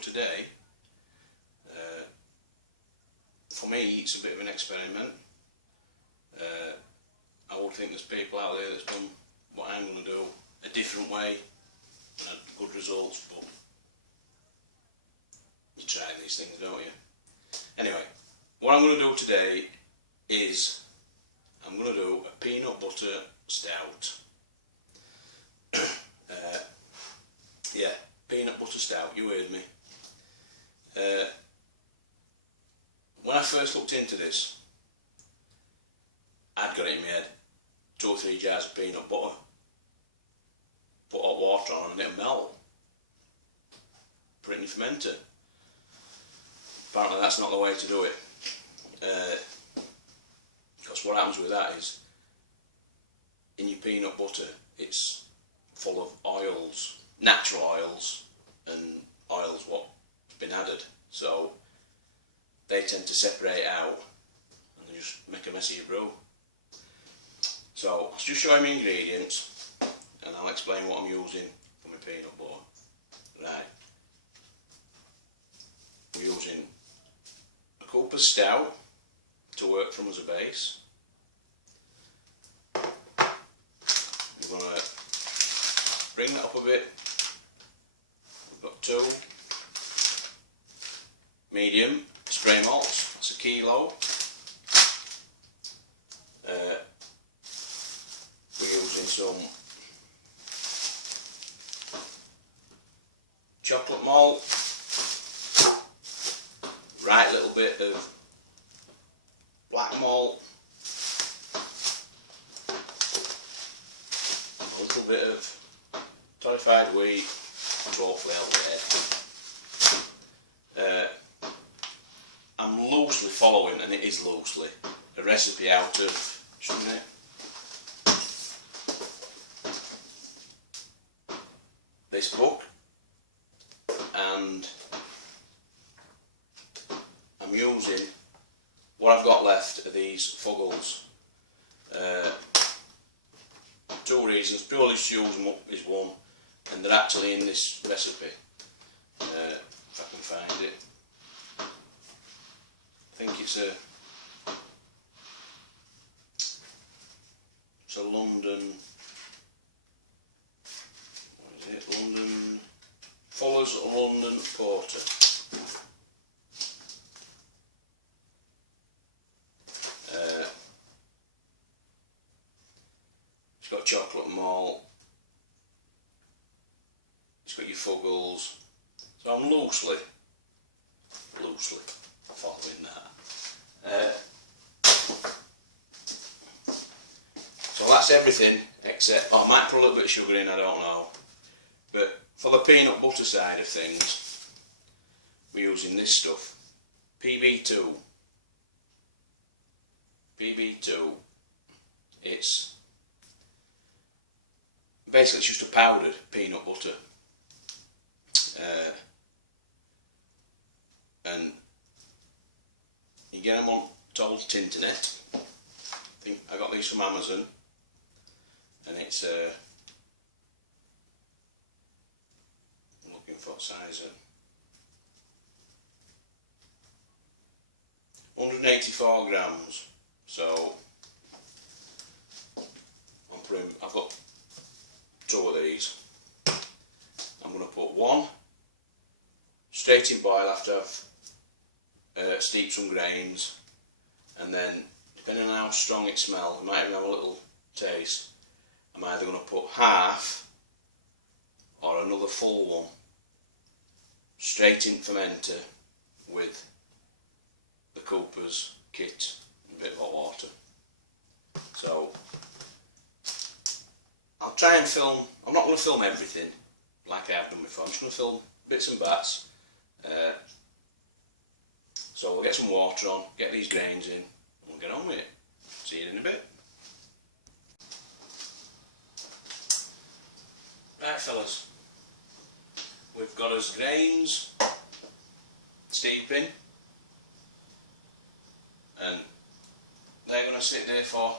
today, for me it's a bit of an experiment. I would think there's people out there that's done what I'm going to do a different way and had good results, but you try these things, don't you? Anyway, what I'm going to do today is I'm going to do a peanut butter stout. Yeah, peanut butter stout, you heard me. When I first looked into this, I'd got it in my head, 2 or 3 jars of peanut butter, put hot water on and it'll melt, put it in the fermenter. Apparently that's not the way to do it, because what happens with that is, in your peanut butter, it's full of oils, natural oils, and oils what's been added, so they tend to separate out and they just make a mess of your brew. So I'll just show you my ingredients and I'll explain what I'm using for my peanut butter. Right, we're using a cup of stout to work from as a base. We're going to bring that up a bit. We've got 2 medium spray malts, that's 1 kilo. We're using some chocolate malt, right little bit of black malt, a little bit of torrefied wheat, and hopefully I'm loosely following, and it is loosely, a recipe out of, shouldn't it? This book, and I'm using what I've got left of these fuggles. 2 reasons, purely to use them up is one, and they're actually in this recipe, if I can find it. I think it's a London, what is it, London, Fuller's London Porter. It's got chocolate malt, it's got your fuggles, so I'm loosely following that. So that's everything except, I might put a little bit of sugar in, I don't know. But for the peanut butter side of things, we're using this stuff, PB2. It's basically it's just a powdered peanut butter. And you get them on Told Tinternet. I think I got these from Amazon, and it's I'm looking for size 184 grams. So I've got 2 of these. I'm going to put 1 straight in boil after I've steeped some grains, and then depending on how strong it smells, I might even have a little taste. I'm either going to put half or another full one straight in fermenter with the Cooper's kit and a bit of hot water. So I'll try and film, I'm not going to film everything like I have done before, I'm just going to film bits and bats. So we'll get some water on, get these grains in, and we'll get on with it. See you in a bit. Right fellas, we've got us grains steeping, and they're going to sit there for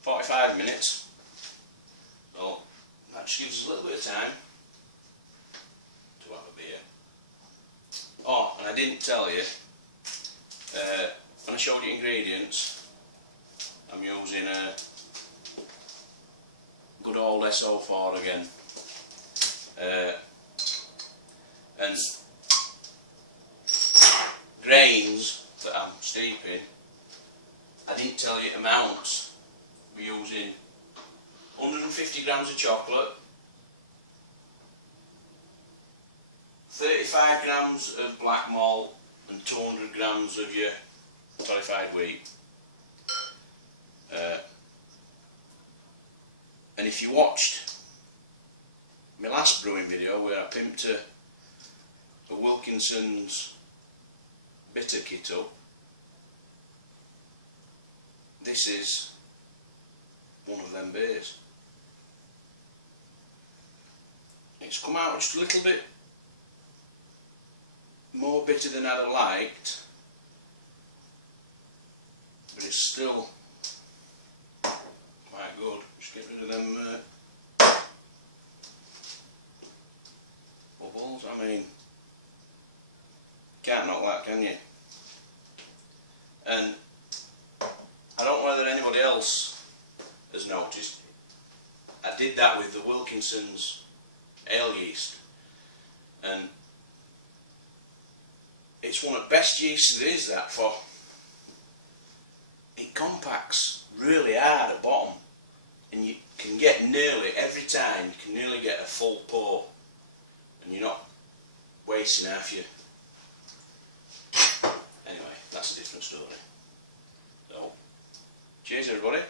45 minutes. So that just gives us a little bit of time to have a beer. didn't tell you, when I showed you ingredients, I'm using a good old SO4 again. And grains that I'm steeping, I didn't tell you amounts. We're using 150 grams of chocolate, 35 grams of black malt and 200 grams of your clarified wheat. And if you watched my last brewing video where I pimped a Wilkinson's bitter kit up, this is one of them beers. It's come out just a little bit more bitter than I'd have liked, but it's still quite good. Just get rid of them bubbles. I mean, can't knock that, can you? And I don't know whether anybody else has noticed, I did that with the Wilkinson's ale yeast, and it's one of the best yeasts there is, that, for it compacts really hard at bottom, and you can get nearly, every time you can nearly get a full pour, and you're not wasting half your. Anyway, that's a different story. So, cheers everybody.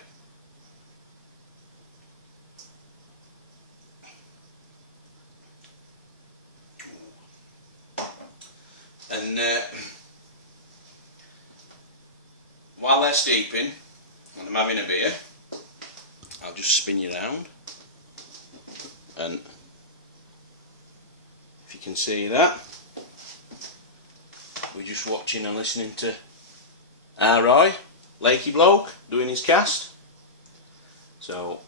And while they're steeping and I'm having a beer, I'll just spin you around, and if you can see that, we're just watching and listening to R.I. Lakey bloke doing his cast. So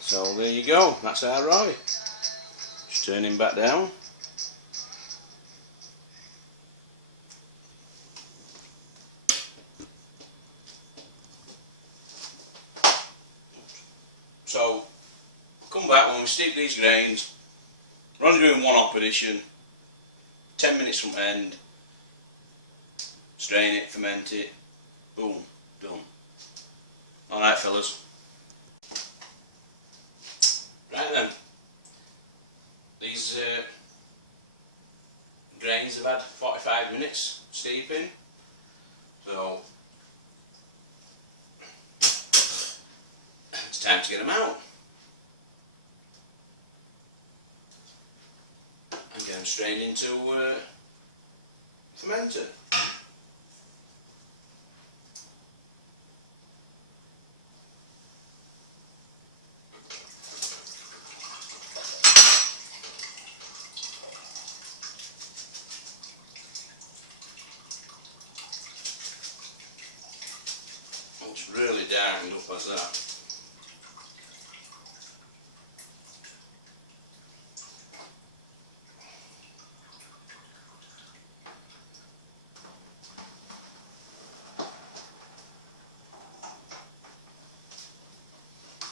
so there you go, that's R.I. Just turn him back down. So we'll come back when we steep these grains. We're only doing one operation, 10 minutes from end. Strain it, ferment it, boom, done. Alright fellas. Right then, these grains have had 45 minutes steeping, so it's time to get them out and get them straight into fermenter. It's really darkened up as that.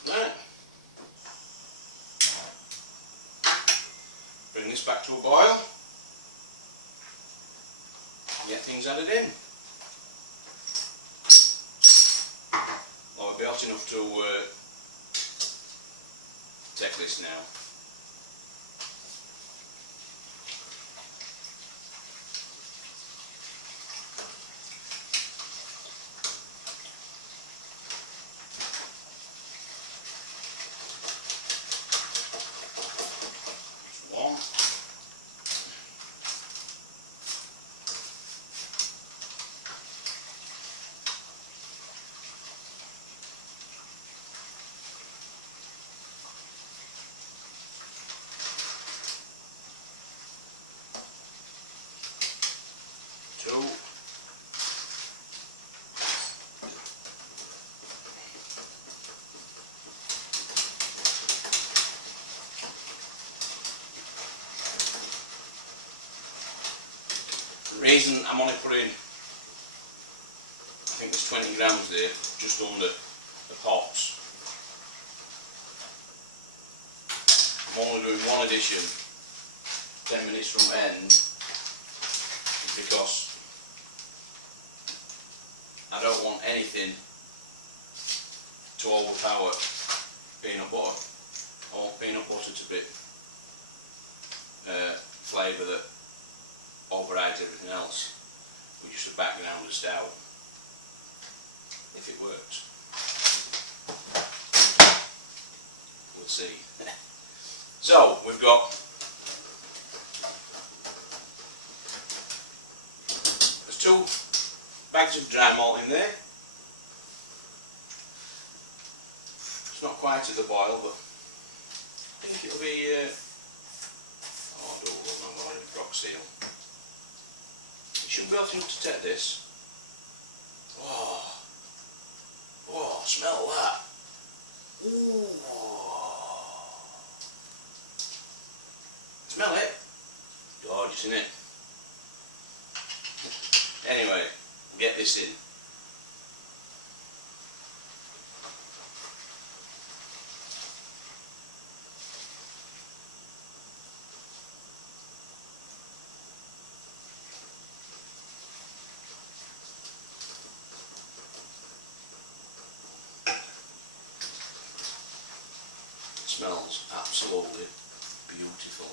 Right. Bring this back to a boil. Get things added in. I'll be hot enough to take this now. One. reason I'm only putting, I think there's 20 grams there, just under the hops. I'm only doing one addition, 10 minutes from end, because I don't want anything to overpower peanut butter. I want peanut butter to be flavour that overrides everything else, with just a background of stout, if it works. We'll see. So we've got there's 2 bags of dry malt in there. It's not quite at the boil, but I think it'll be oh, I don't know, I'm going to rock seal. You should be able to take this. Oh, oh, smell that. Ooh. Smell it. Gorgeous, isn't it? Anyway, get this in. It smells absolutely beautiful.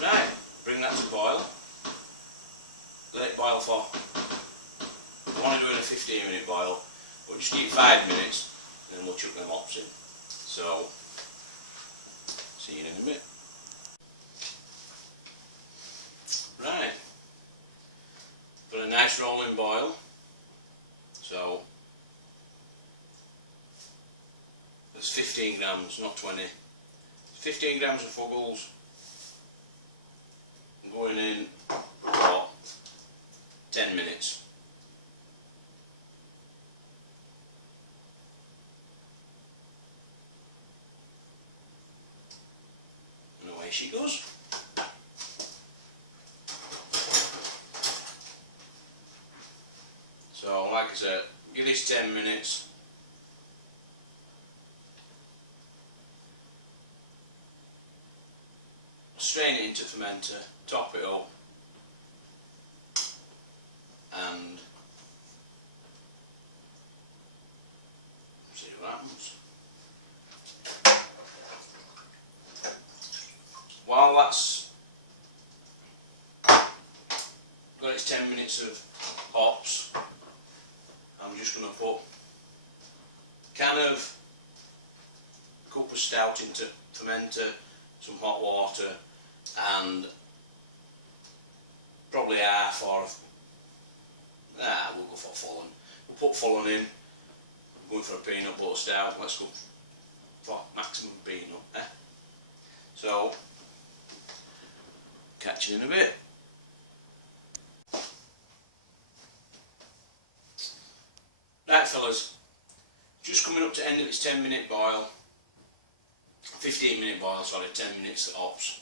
Right, bring that to boil. Let it boil for, I want to do it in a 15-minute boil, but just keep 5 minutes and then we'll chuck them hops in. So, see you in a bit. Right, got a nice rolling boil. So, there's 15 grams, not 20. 15 grams of fuggles going in for 10 minutes. And away she goes. So, like I said, give this 10 minutes. Strain it into fermenter, top it up, and see what happens. While that's got its 10 minutes of hops, I'm just going to put a can of cup of stout into fermenter, some hot water, and probably half or we'll go for full one. We'll put full one in. I'm going for a peanut butter stout. Let's go for maximum peanut. So, catch you in a bit. Right fellas, just coming up to end of its 10-minute boil. 15-minute boil, sorry, 10 minutes of hops.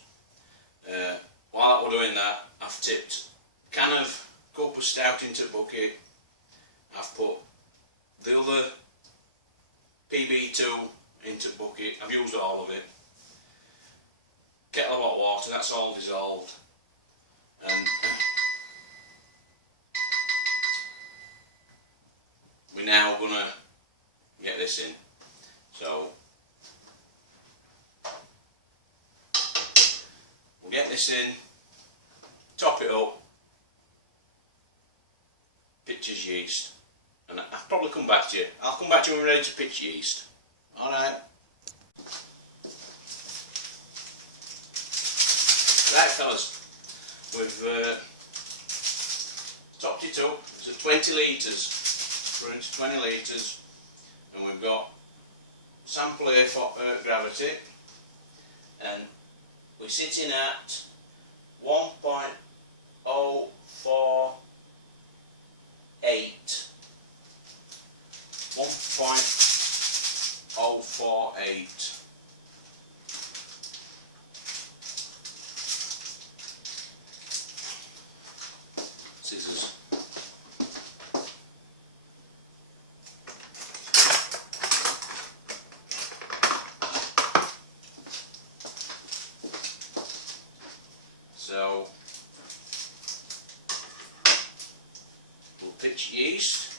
While we're doing that, I've tipped a can of cup of stout into a bucket. I've put the other PB2 into a bucket. I've used all of it. Kettle of hot water, that's all dissolved. And we're now going to get this in. So, we'll get this in, top it up, pitcher's yeast, and I'll probably come back to you. I'll come back to you when we're ready to pitch yeast. Alright. Right fellas, we've topped it up to 20 litres, we're into 20 litres, and we've got sample here for Earth gravity, and we're sitting at 1.048. 1.048. Scissors. So we'll pitch yeast.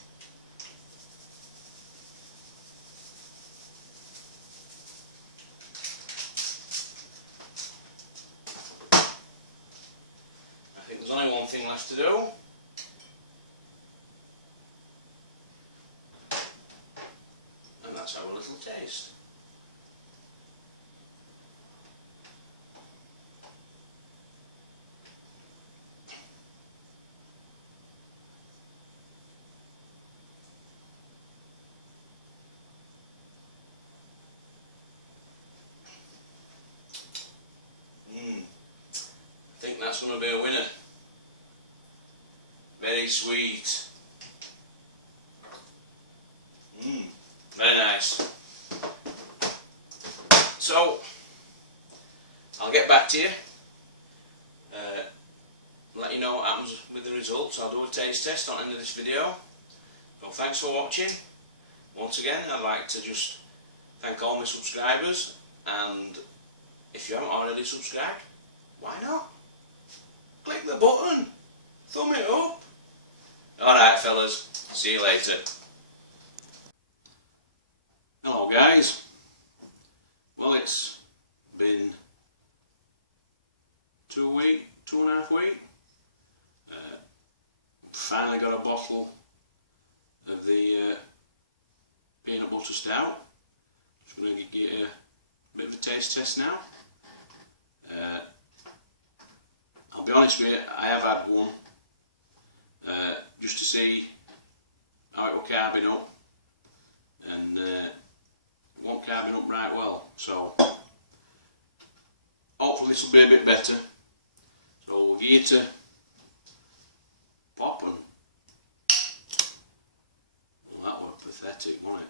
I think there's only one thing left to do. And that's our little taste. I think that's going to be a winner. Very sweet. Very nice. So, I'll get back to you. Let you know what happens with the results. I'll do a taste test on the end of this video. So thanks for watching. Once again, I'd like to just thank all my subscribers, and if you haven't already subscribed, why not? Click the button, thumb it up. Alright fellas, see you later. Hello guys. Well, it's been 2.5 weeks. Finally got a bottle of the peanut butter stout. Just going to get a bit of a taste test now. I'll be honest with you, I have had one just to see how it will carbon up, and it won't carbon up right well, so hopefully this will be a bit better. So we'll get to popping. Well, that was pathetic, wasn't it?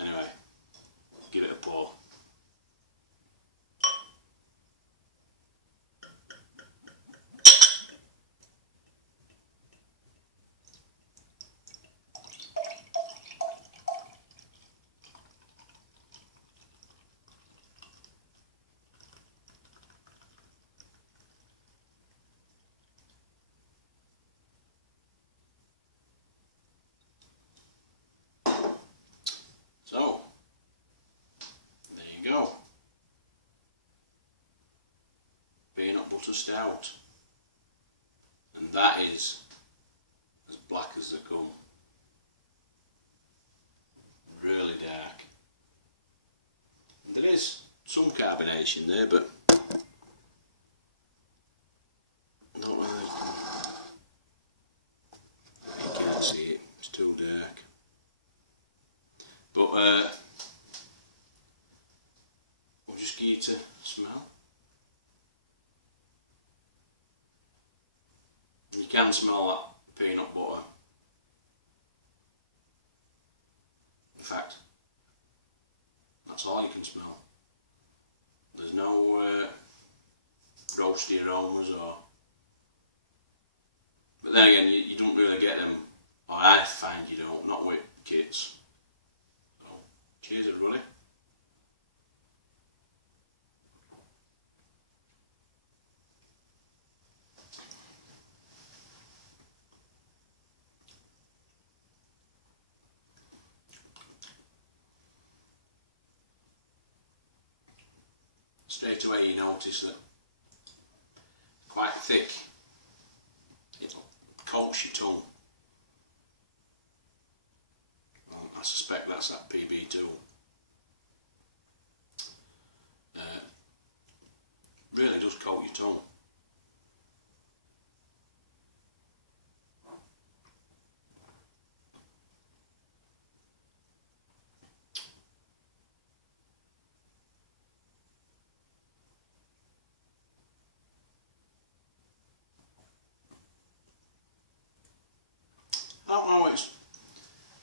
Anyway, give it a pour. So, there you go. Peanut butter stout. And that is as black as they come. Really dark. And there is some carbonation there, but not really. You can't see it, it's too dark. But we'll just get you to smell. You can smell that peanut butter. In fact, that's all you can smell. There's no roasty aromas or. But then again, you don't really get them, or I find you don't, not with kits. Cheers everybody. Straight away you notice that quite thick. It coats your tongue. Well, I suspect that's that PB2. Really does coat your tongue.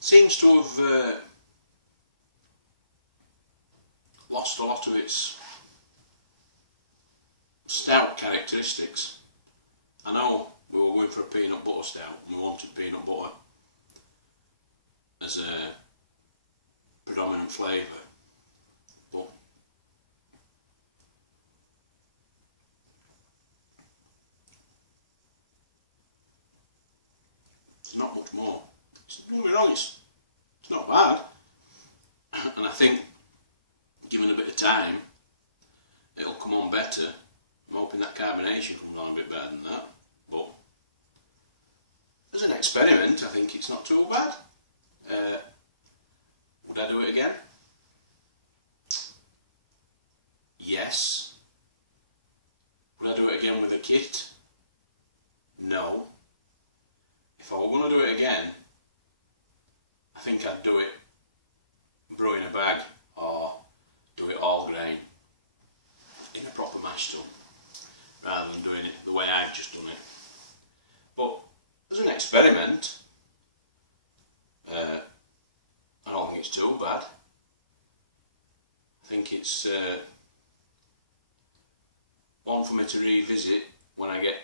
seems to have lost a lot of its stout characteristics. I know we were going for a peanut butter stout and we wanted peanut butter as a predominant flavour, but it's not much more. Don't get me wrong, it's not bad, and I think given a bit of time it'll come on better. I'm hoping that carbonation comes on a bit better than that, but as an experiment I think it's not too bad. Would I do it again? Yes. Would I do it again with a kit? No. If I were going to do it again, I think I'd do it brew in a bag or do it all grain in a proper mash tun rather than doing it the way I've just done it. But as an experiment, I don't think it's too bad. I think it's one for me to revisit when I get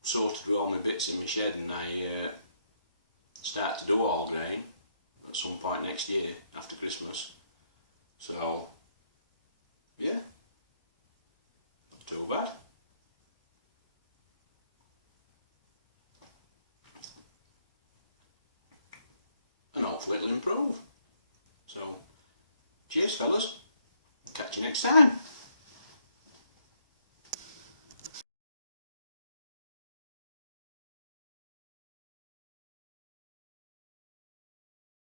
sorted with all my bits in my shed and I start to do all grain at some point next year after Christmas. So yeah, not too bad. And hopefully it'll improve. So cheers fellas, catch you next time.